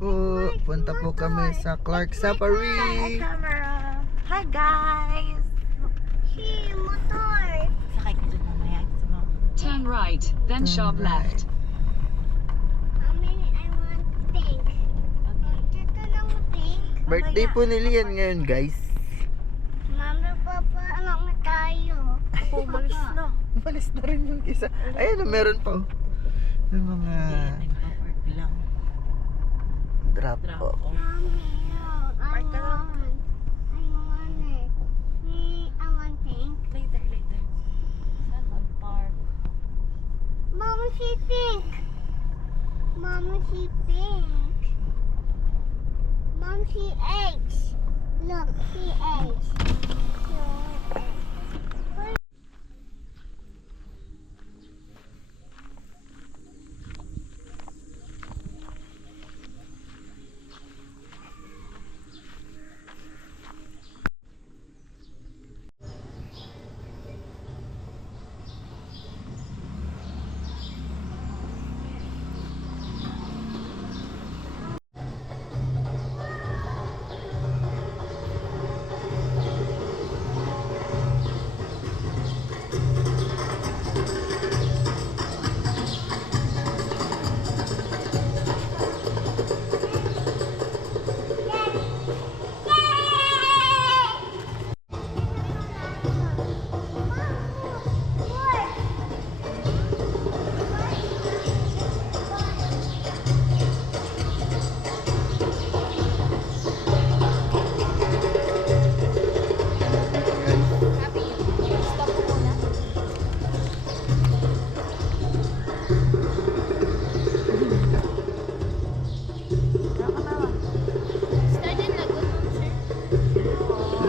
po. Punta po kami sa Clark Safari. Camera. Hi guys! Si motor. Sakay ka dyan mamaya. Gusto mo? Turn right, then sharp left. Mommy, I want pink. Okay. Ito lang pink. Birthday po ni Lian ngayon, guys. Mami, papa, ano tayo? Pumalis na. Malis na rin yung isa. Ayun, meron pa. Yung mga Nagpa-work lang. drop Drop off. off. Mommy, I Park ka lang. want. I want it. I want pink. Later. Saan mag-park? Mama, see pink. Mama, see pink. Mom, see eggs. Look, see eggs.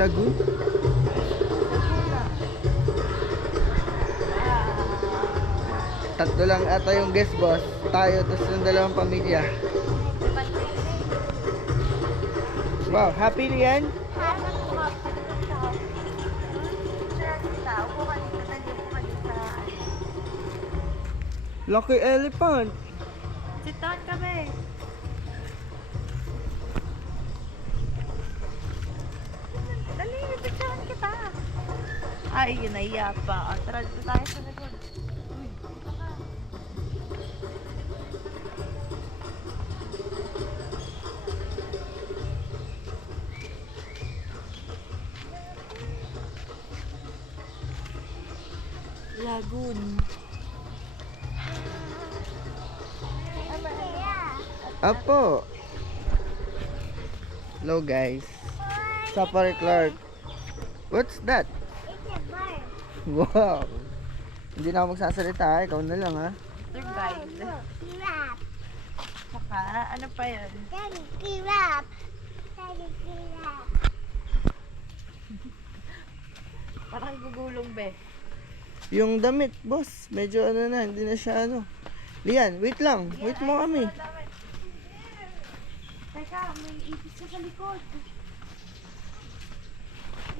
Lagoon? Tatlo lang ata yung guest boss. Tayo, tapos yung dalawang pamilya. Wow, happy Lian? Lucky elephant. Sit down kami. Dali, picturean kita. Ay, yun na iya pa. Tara, dito tayo sa likod. Uy, dito ka. Lagoon. Apo. Hello guys. Safari Clark. What's that? It's a bird. Wow. Hindi na ako magsasalita. Ikaw na lang ha. Tour guide. Look, giraffe. Saka, ano pa yun? Daddy, giraffe. Daddy, giraffe. Parang gugulong be. Yung damit, boss. Medyo ano na. Hindi na siya ano. Lian, wait lang. Wait mo kami. Teka, may ipis ka sa likod.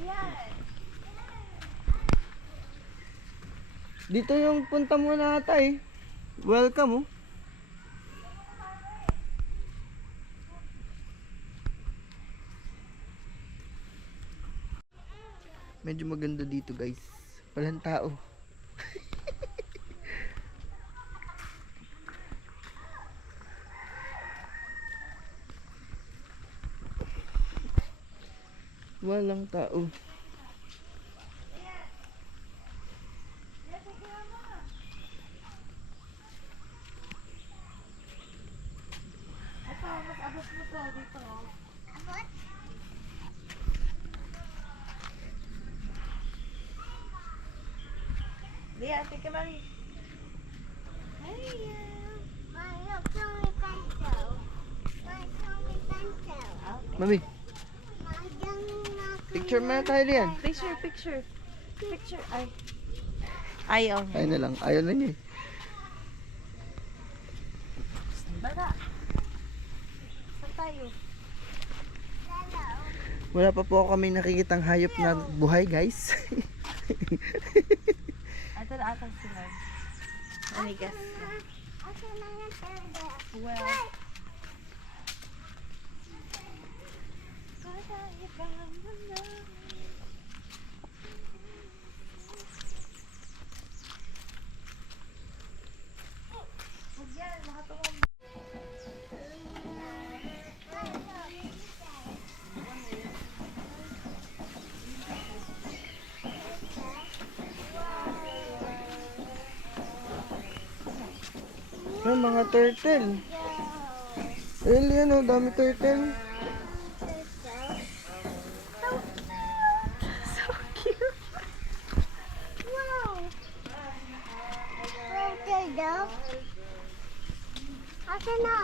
Yan. Dito yung punta mo na ata eh. Welcome oh. Medyo maganda dito guys. Walang tao. Walang tao. Ito, mas abot mo to dito. Abot? Lian, tika mali. Hello. My look, show me pencil. My show me pencil. Mami, Madang na picture mo na tayo Lian. Picture. Ay. Ayaw. Ayaw na lang. Ayaw na niya eh. Bala. Saan tayo? Hello. Wala pa po kami nakikitang hayop na buhay guys. Ito na atang sila. Amigas. Asa na yan, Elda? Well, Ay, mga turtle. Ayun, Lian, oh, dami turtle. So cute. Wow. Turtle. Asan na?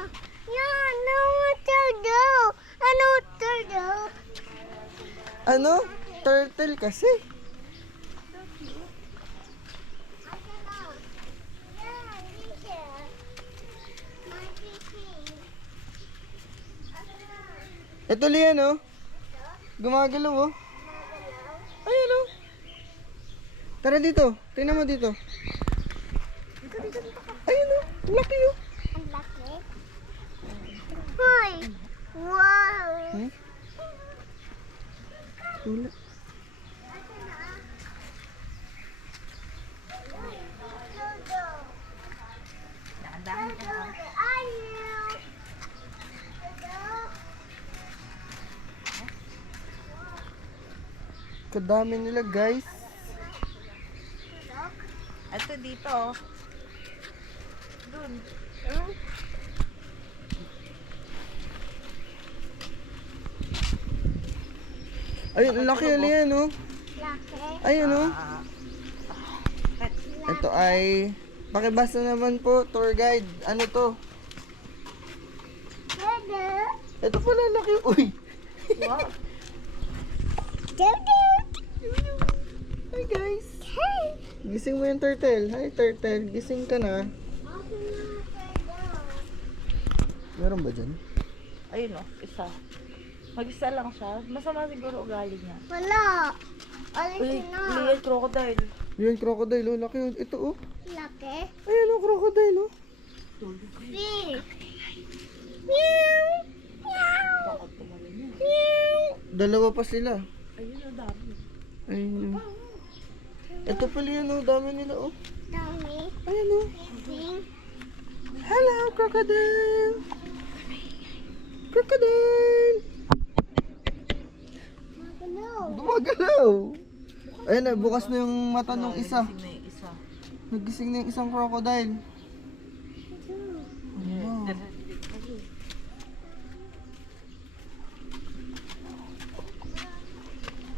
Yan, no turtle. Ano turtle? Ano? Turtle kasi. Asan na? Yan, dito. My fishing. Asan na? Ito, Lian, oh. Gumagalaw, oh. Magalaw. Ayun, oh. Tara dito. Tingnan mo dito. Ayun, oh. Laki, oh. Ang laki. Hoy! Wow! Hmm? Wala. Asan na? Turtle. Daan-daan ka. Turtle. Ayaw. Turtle. Kadami nila, guys. Ito dito. Oh. Dun. Ayun, ang laki, Lian, oh. Laki. Ayun, oh. Ah. Ito ay... Pakibasa naman po, tour guide. Ano to? Turtle. Ito pala, laki. Uy! Wow. Turtle. Hi, guys. Hey. Gising mo yung turtle. Hi, turtle. Gising ka na. Asan na turtle? Meron ba dyan? Ayun oh, isa. Mag-isa lang siya. Masama siguro ugali niya. Wala. Uy, Alisin na. Lian, crocodile. Yun, crocodile. Oh, laki. Oh. Ito, oh. Laki. Ayan, oh, crocodile, oh. Big. Meow. Meow. Bakit tumalon niya? Meow. Dalawa pa sila. Ayun, ang dami. Ayun, oh. Ito pala yun, oh. Dami nila, oh. Dami. Ayan, oh. Big. Hello, crocodile. Crocodile. Magalaw. Gumagalaw. Ayun na, bukas na yung mata ng isa. Gising na yung isa. Nagising na yung isang crocodile. Wow.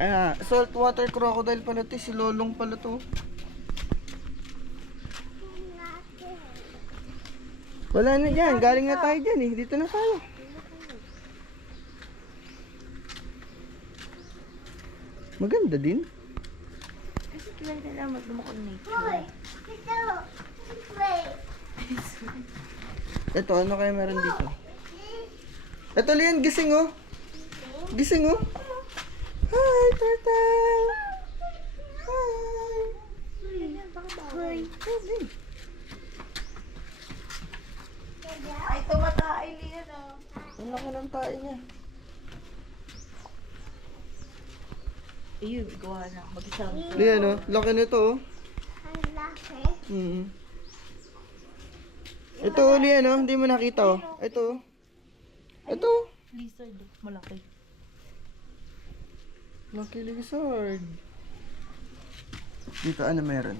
Ayan, saltwater crocodile pala to. Si Lolong pala to. Laki. Wala na dyan. Galing na tayo dyan eh. Dito na tayo. Maganda din. Kasi kilala nila maglumakon nature. Hoy. Ito. Wait. Ito, ano kaya meron dito? Ito, Lian, gising oh. Gising oh. Hi, turtle. Hi. Hoy. Ay, tumatay, Lian oh. Ang laki ng tayo niya. Ayun, gawa na. Mag-isang. Lian oh, laki nito oh. Ang laki. Mm. Ito, Lian oh, hindi mo nakita oh. Ito oh. Ito oh. Lizard, malaki. Lucky lizard. Dito ano meron?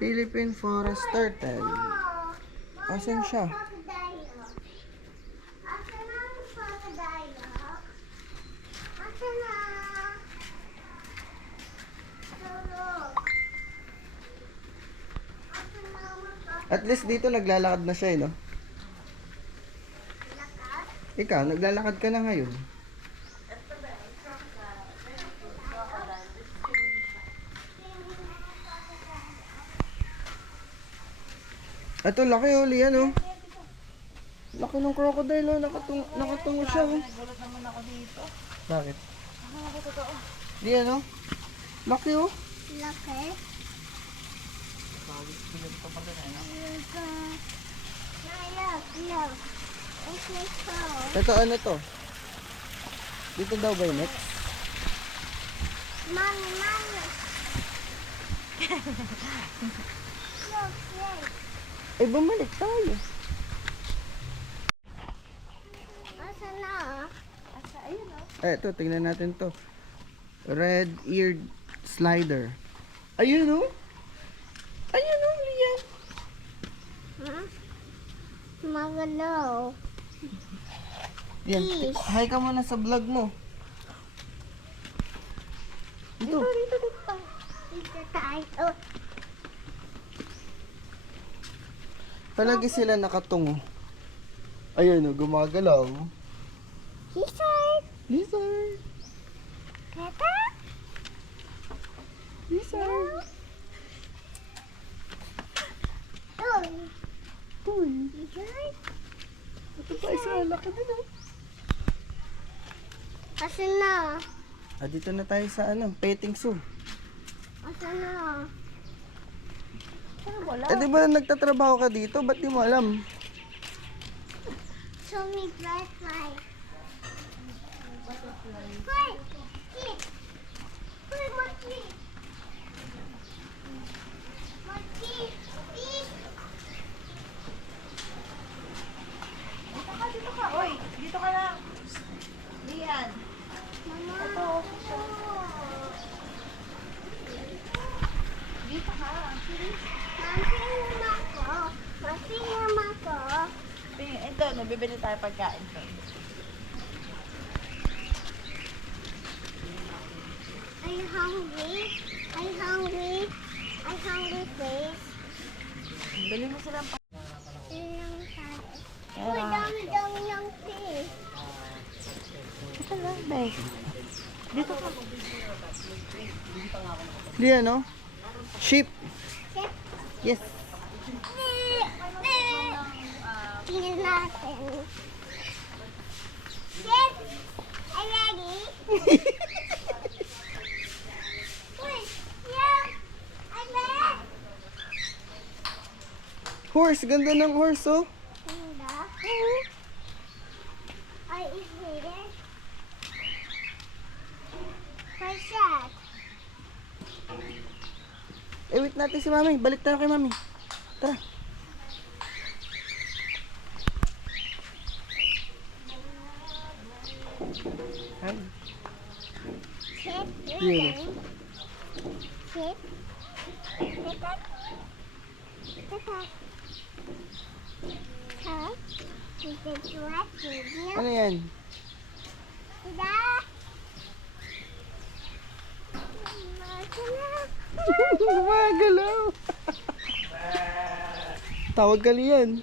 Philippine Forest Turtle. Oh. Asan siya? Crocodile. Asan na ang crocodile? Asan na? Tulog. Asan na ang crocodile? At least dito naglalakad na siya eh, no? Ikaw, naglalakad ka na ngayon. Ito, laki oh, Lian oh. Laki ng crocodile oh, nakatungo siya oh. Nagulat naman ako dito. Bakit? Ako totoo. Lian oh. Laki oh. Laki. Pawis ko lang ito pala na. Look. Look. I think so. Ito, ano to? Dito daw ba yung next? Mommy, mommy. Look, yes. Ay, bumalik tayo. Asa na? Asa, ayun o. Ito, tingnan natin to. Red-eared slider. Ayun oh. Ayun oh, Lian. Huh? Magalaw. Yan, Fish. hi ka muna sa vlog mo. Ito. Dito tayo. Palagi sila nakatungo. Ayun oh, gumagalaw. Lizard. Lizard. Tata. Lizard. Toy. Uy, Lizard. ito pa isa, laki din oh. Asa na? Ah, dito na tayo sa ano, petting zoo. Asa na? Pero wala. Eh, di ba nagtatrabaho ka dito? Ba't di mo alam? Show me butterfly. Hoy! Eat! Hoy, monkey! Monkey! Eat! Dito ka. Oy, dito ka lang. Lian. Mama! Ito. Dito ka. Masinam ako. Masinam ako. Ito, no, bibili tayo pagkain to. Are you hungry? Are you hungry? Are you hungry, please? Bili mo silang pa. Ilang tayo. Uy, dami-dami ng fish. Ito lang, be. Dito ka. Lian oh. Sheep. Chip. Yes. Tingnan natin. Chip! Are you ready? Uy, yeah! I'm ready! Horse, ganda ng horse oh. Ganda. Are you ready? What's that? Eh, wait natin si Mami. Balik tayo kay Mami. Tara. Ay, Chip, Yeah. listen. Chip. Listen. Listen. Huh? Is it what video? ano yan? Ida! Gumagalaw. Tawag ka Lian.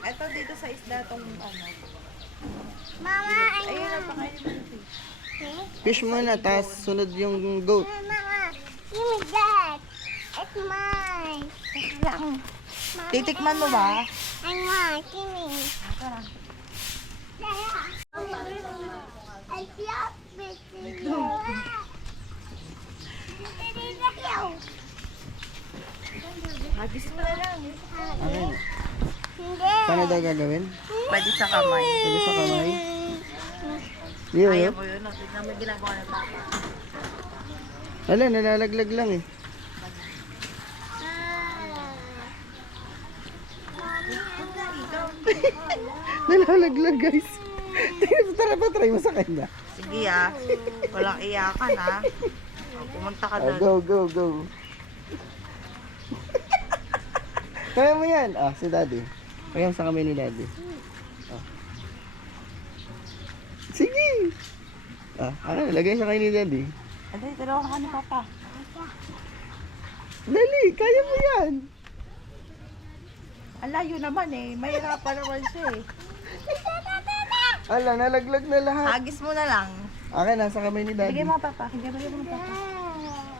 Ito dito sa isda tong ano. Mama, I Ayun na want. pakainin mo yung fish. Okay? Fish muna, tapos sunod yung goat. Mama, give me that. It's mine. Teka lang. Mama, Titikman mo ba? I want. Give me. Tara. Daya. I feel busy. Hagis mo na lang. Okay. Hindi. Paano daw gagawin? Pwede sa kamay. Pwede sa kamay? Ayaw Yun. mo yun. No? Tignan mo yung ginagawa ng papa. Hala, nalalaglag lang eh. Nalalaglag guys. Tara pa, try mo sa kanya. Sige ah. Walang iyakan ah. O, pumunta ka Ah, doon. go. Kaya mo yan. Ah, si daddy. Kaya sa kami ni daddy. Ah. Sige. Ah, ano, lagay sa kayo ni daddy. Adi, dalawa ka ni papa. Dali, kaya mo yan. Ang layo naman eh. Mahirapan naman siya eh. Ala, nalaglag na lahat. Hagis mo na lang. Akin, nasa kamay ni daddy. Bigay mo papa. Bigay mo papa.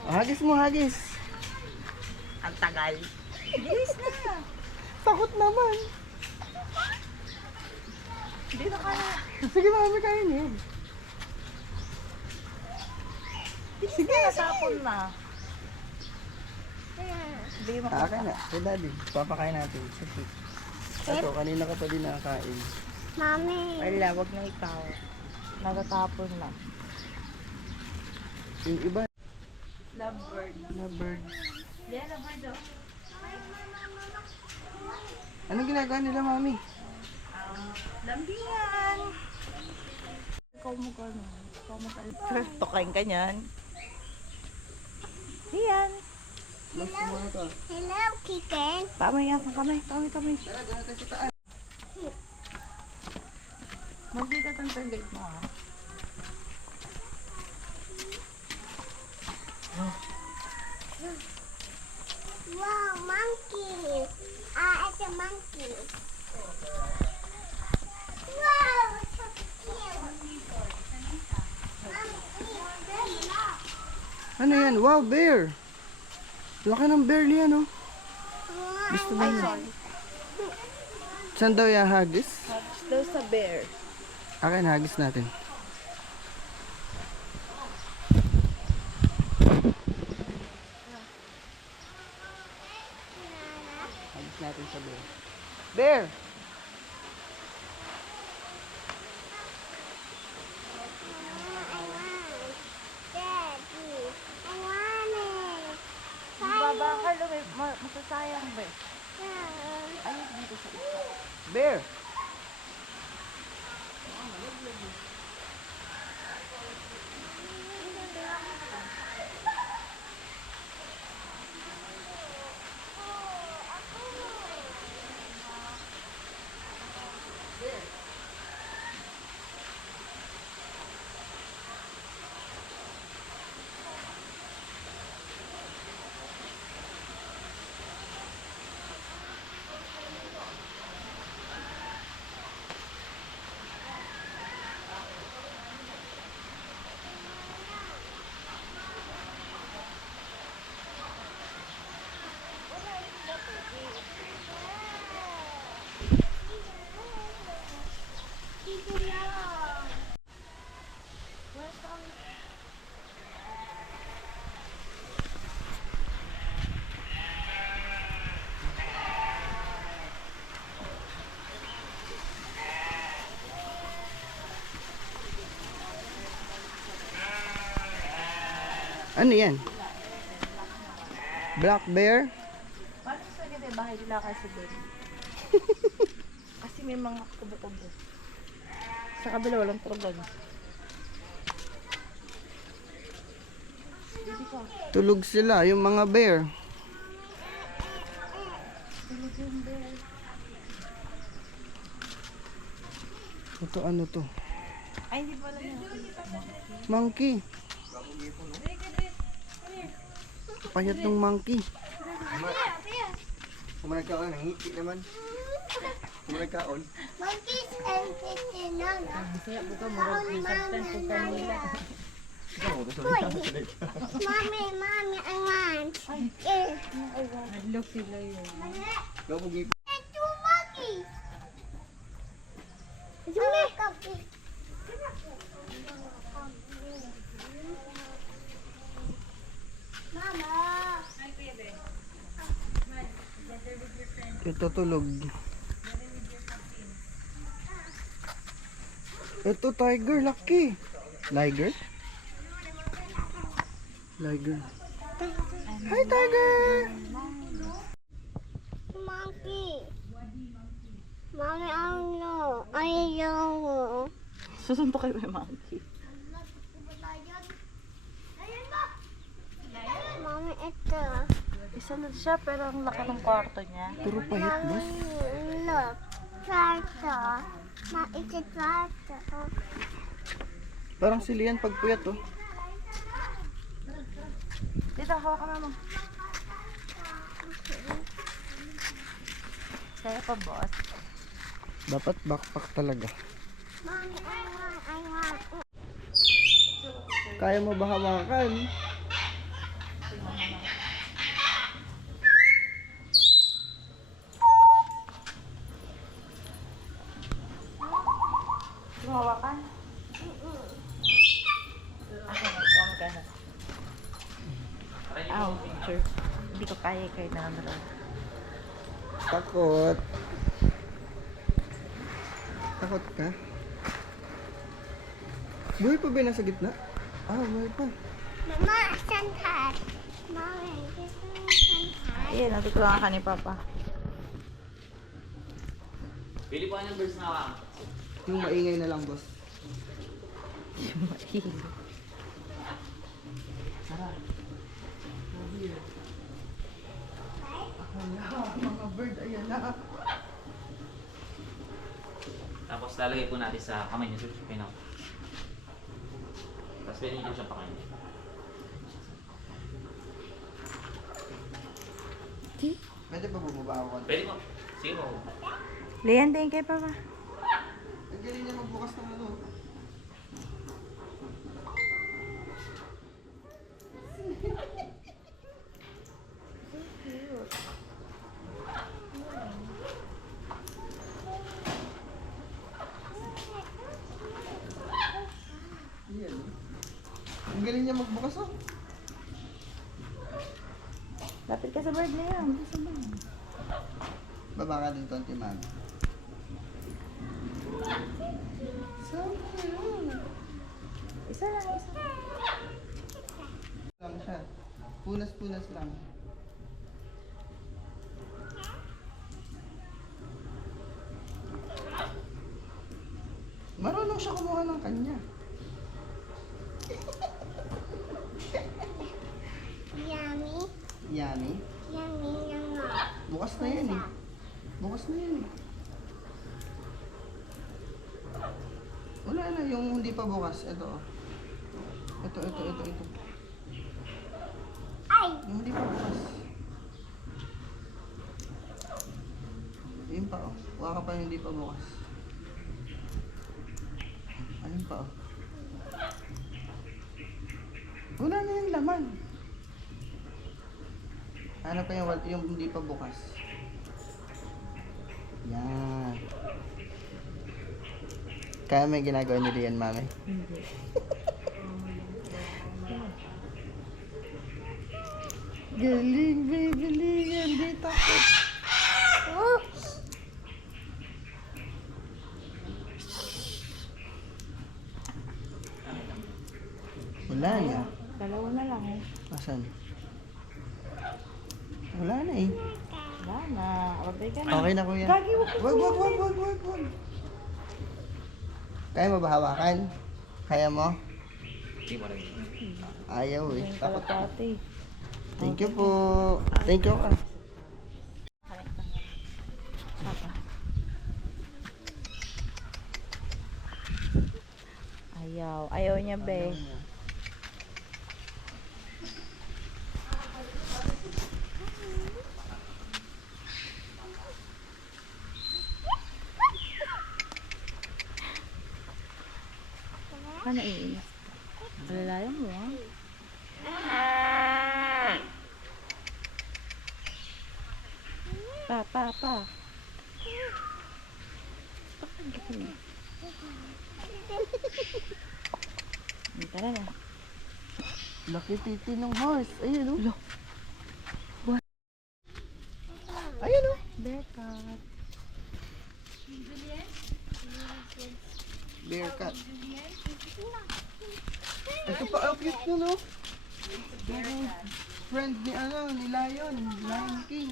Hagis mo, hagis. Ang tagal. Bilis na. Takot naman. Dito ka na. Sige, mami, kaya niyo. Sige, natapon na. Bigay mo Akin na, si daddy. Papakain natin. Sige. Ito, kanina ka pa din nakakain. Mommy. Wala, wag na ikaw. Natatapon na. Yung iba. Lovebird. Lovebird. Yeah, lovebird daw. Anong ginagawa nila, mami? Lambingan. Ikaw mo gano. Ikaw mo talaga. Tokain ka niyan. Yan. Hello, kitten. Tama yan. Kamay. Magbigat ang taglit mo ha. Wow, monkey. It's a monkey. Wow, it's so cute. Ano yan? Wow, bear! Laki ng bear liyan, oh. Gusto mo Ay, yun? sorry. Saan daw yung hagis? Tapos daw sa bear. Akin, hagis natin. Hagis natin sa bear. Bear! Daddy, I want it. Baba ka lumay. Masasayang ba? Yeah. Ayun dito sa isa. Bear! Ano yan? Black bear? Paano sa ganito bahay nila kasi doon? Kasi may mga kubo-kubo. Sa kabila walang turban. Tulog sila, yung mga bear. Ito ano to? Ay, hindi pala niya. Monkey. Payat ng monkey. Kung nagkaon, nangiti naman. Kung nagkaon. Monkeys and kitten, no, no. Mommy, I want. Gabog Two monkeys. It's me. Mama. Ito tulog. Ito tiger, laki. Liger? Liger. Hi tiger! Monkey. Mommy, I don't know. I don't know. Susuntok kayo may monkey. Mommy, ito. Isa lang siya pero ang laki ng kwarto niya. Puro payat, boss. Mommy, look. Tractor. It's a tractor. Parang silian pag puyat, oh. Dito, hawakan mo. Kaya pa, boss. Dapat backpack talaga. Mommy, I want. Kaya mo ba hawakan? Hawakan? Ako na, ikaw magkano. Ow, sure. Hindi ko kaya kayo na naman. Takot. Takot ka? Buhay pa ba yung nasa gitna? Ah, buhay pa. Mama, santan. Mama, gusto mo santan? Ayan, natutulungan ka ni Papa. Pili po ng birds na Yung maingay na lang, boss. Mga bird, ayan na. Tapos lalagay po natin sa kamay niyo, sir. Pinaw. Tapos pwede niyo siya pakain. Pwede ba bumaba ako? Pwede mo. Sige po. Lian din kay Papa. Ang galing niya magbukas ng ano. Yan. Ang galing niya magbukas oh. Lapit ka sa bird na yan. Baba ka din, Tonti Man. Isa lang, isa. Lang siya. Punas-punas lang. Marunong siya kumuha ng kanya. Yummy. Yummy. Yummy naman. Bukas na yan eh. Bukas na yan eh. Wala na yung hindi pa bukas. Ito oh. Ito. Ay! Yung hindi pa bukas. Yun pa oh. Waka pa yung hindi pa bukas. Ayun pa oh. Wala na yung laman. Ano pa yung hindi pa bukas? Yan. Kaya may ginagawa ni Rian, mami? Hindi. Galing, baby Lian. Di takot. Oh. Wala na. Dalawa na lang eh. Asan? Wala na eh. Wala na. Abay ka na. Okay na kuya. Gagi, Wag. Kaya mo ba hawakan? Kaya mo? Sige mo rin. Ayaw eh. Yung Takot. kalapati. Thank you po. Thank you ka. Papa. Ayaw niya, be. Ano iinis? Alalayan mo, ah. Pa. Tara na. Laki titi ng horse. Ayun oh. Ayun oh. Bearcat. Bear cat. Ito pa, oh, cute yun oh. Friend ni ano, ni Lion. Lion King.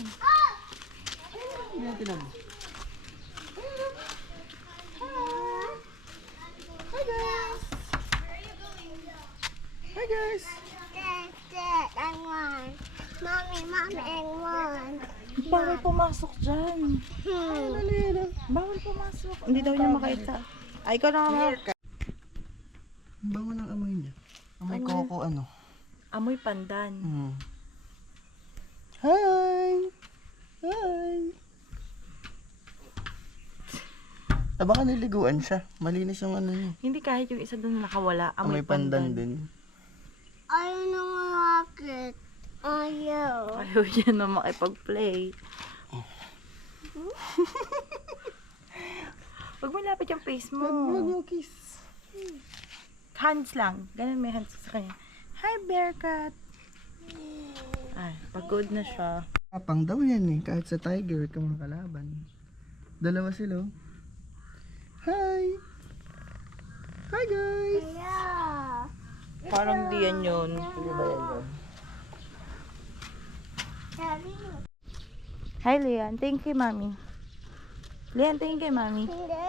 Ayun natin mo. Hi guys. Hi guys. Dad, I want. Mommy, I want. Bawal pumasok dyan. Bawal pumasok. Hindi daw niya makita. Ay, ikaw na nga. Ang bango ng amoy niya. Amoy Amoy. koko ano. Amoy pandan. Hi! Hi! Baka niliguan siya. Malinis yung ano niya. Hindi kahit yung isa doon nakawala. Amoy pandan din. Ayaw na malakit. Ayaw. Ayaw niya na makipag-play. Huwag mo lapit yung face mo. Huwag mo kiss. Hands lang. Ganun may hands sa kanya. Hi, Bearcat. Ay, pagod na siya. Kapang daw yan eh. Kahit sa tiger, ka mga kalaban. Dalawa sila oh. Hi! Hi guys! Yeah. Parang di yan yun. Hindi ba yan yun? Daddy. Hi, Lian. Thank you, Mami. Lian, thank you, Mami. Hindi.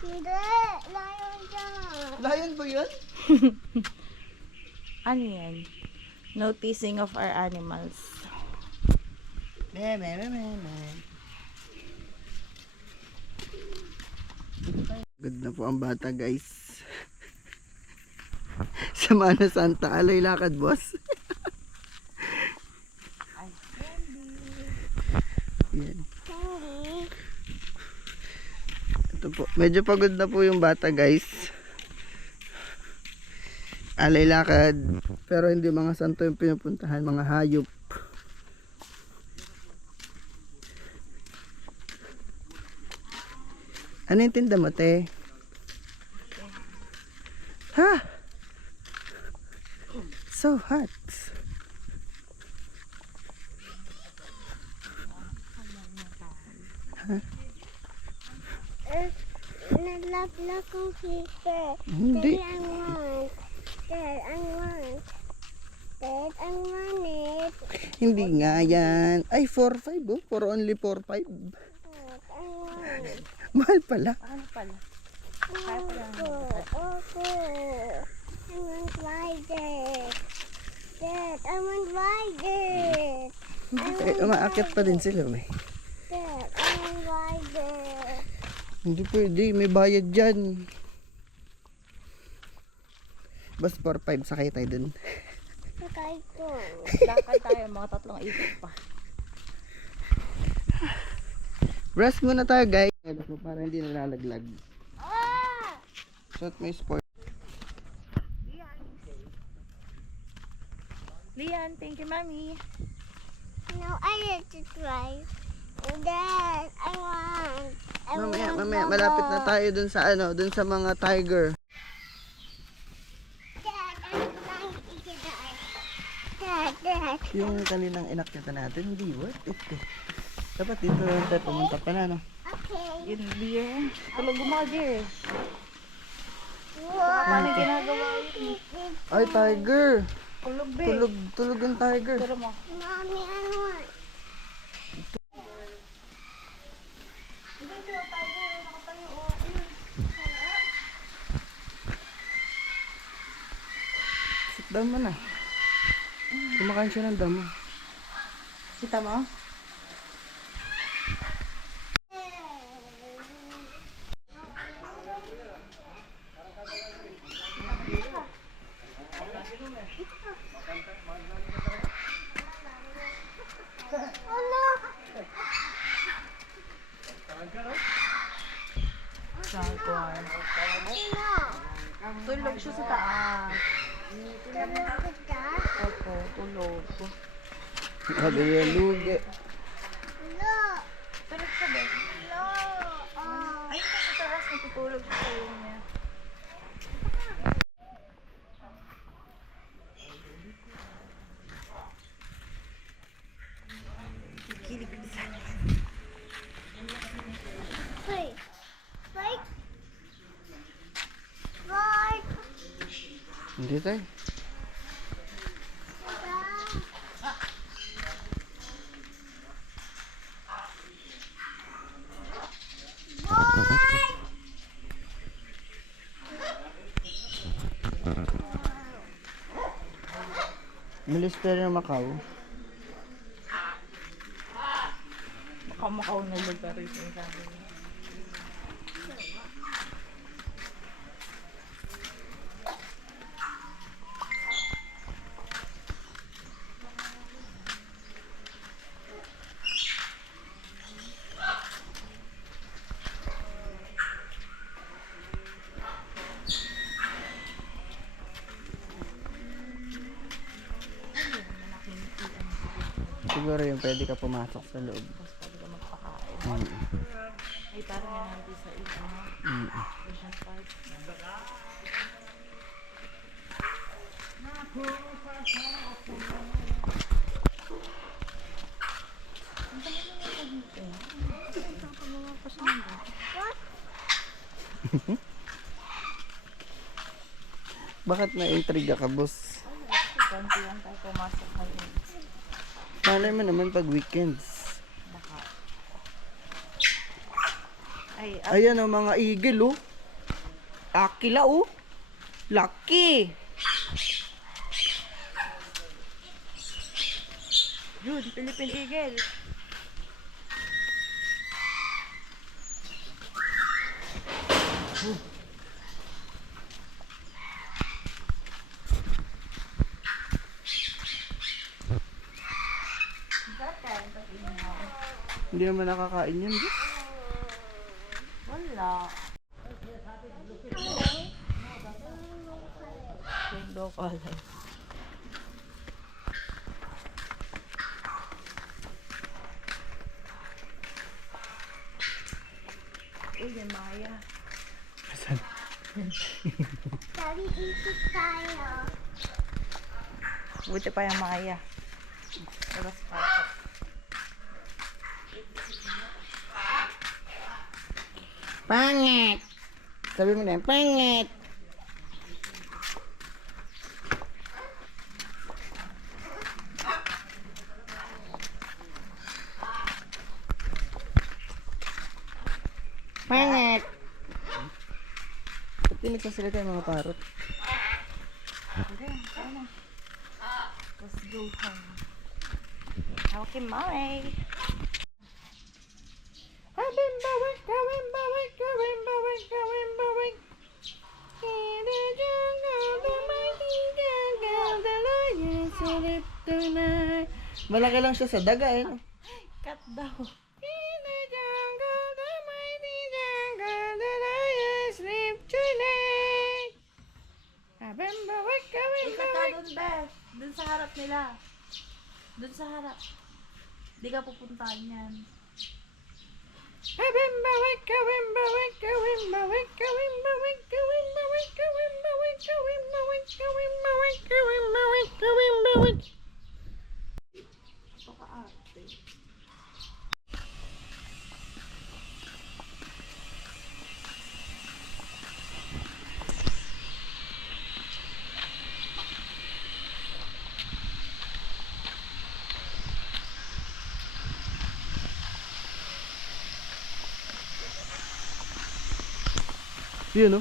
Hindi. Lion dyan. Lion ba yun? Ano yan? Noticing of our animals. Me, me, me, me, me. Good na po ang bata guys. Semana Santa, alay lakad boss. Yan. Hindi. Ito po, medyo pagod na po yung bata guys. Alay lakad. Pero hindi mga santo yung pinupuntahan, mga hayop. Ano yung tinda mo, te? Ha? So hot. Nalaglag kong sister. Hindi. Dad, I want. Dad, I want. Dad, I want it. Hindi nga yan. Ay, 4-5 oh. For only 4-5. Dad, I want. Mahal pala. Ano pala? Okay. I want ride it. Dad, I want ride it. Eh, umaakyat pa din sila eh. Dad, I want ride it. Hindi pwede. May bayad dyan. Bas 4-5 sakay tayo dun. Sakay ko. Lakad tayo, mga 3 ikot pa. Rest muna tayo guys. Para hindi nalalaglag. Ah! Shot may sport. Lian, thank you, Mami. No, I need to try. Dad, I want. Mamaya, malapit na tayo dun sa ano, dun sa mga tiger. Dad, I'm trying to get out. Dad. Yung kanilang inakyatan natin, hindi worth it eh. Dapat dito tayo pumunta pa na, no? Okay. Yun, dear. Tulog mo, dear. Wow. Paano ginagawa yun? Ay, tiger! Tulog, be. Tulog ang tiger. Turo mo. Mommy, I want. Sit down mo na. Kumakain siya ng damo. Kita mo? Jaguar. Tulog siya sa taas. Opo, tulog. Sabi niya, lugi. Look. Tulog siya, be. Look. Ay, sa taas, natutulog siya sa iyo niya. Kikilig sa Wait. Wait. Wait. Hindi tayo. Milis tayo ng Macau. Makaw na lugar ito yung sabi niya. Siguro yung pwede ka pumasok sa loob. Pwede ka magpakain. Ay, parang yan natin sa iyo. Vision Park. Bakit na-intriga ka, boss? Konti lang tayo pumasok ngayon. Malay mo naman pag weekends. Baka. Ay, Ayan ang mga eagle, oh. Akila, oh. Lucky. yun, Philippine Eagle. Hindi naman nakakain yan, boss. Wala. Window color. Uy, yung Maya. Daddy, isip tayo. Buti pa yung Maya. Labas pa. Pangit. Sabi mo na yan, pangit. Pangit. Ba't di nagsasalita yung mga parot? Let's go home. Hawak yung Maya. Malaki lang siya sa daga, eh. No? Cut daw. Ikot ka dun, Beth. Dun sa harap nila. Dun sa harap. Di ka pupuntahan yan. Yun, no?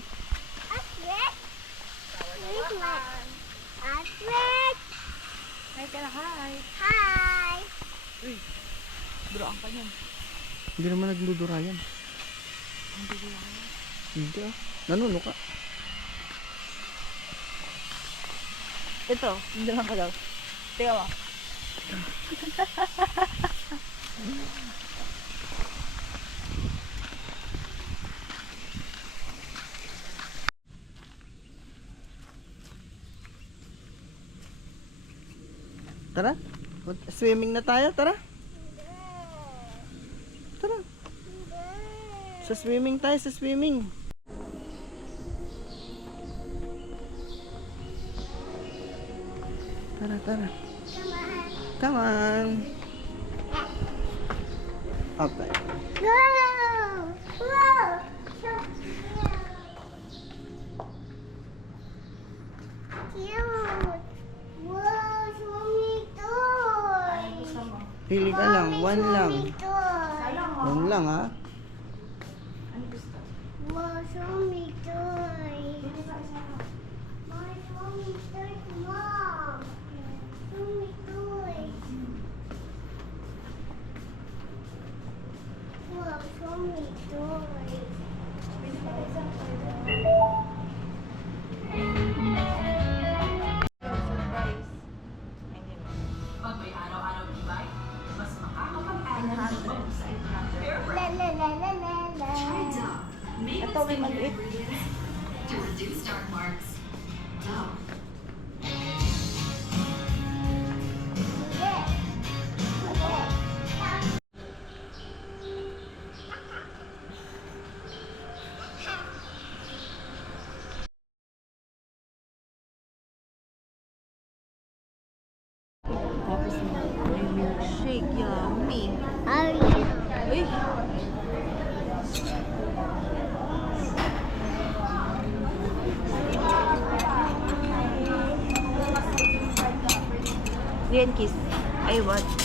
Atlet. Atlet. Hi ka na, hi. Hi. Duraan ka niyan. Hindi naman nagludura yan. Hindi, ah. Nanuno ka. Ito, hindi lang ka daw. Tingnan mo. Tara. Swimming na tayo, tara. Tara. Sa swimming tayo, sa swimming. Tara, tara. Come on. Up tayo. Go. Whoa. Cute. Wow, swimming toy. Pili ka lang, one lang. Swimming toy. One lang, ha? Wow, swimming toy. My swimming toy, Mom. Swimming toy. Wow, swimming toy. Pag may araw-araw e-bike, mas makakapag-aral sa La la la la la la. Ito, may maliit. to reduce dark marks. Dove. Yeah. Okay. Tapos may milkshake. Yummy. Are you? Uy! Rian, kiss. Ay, what?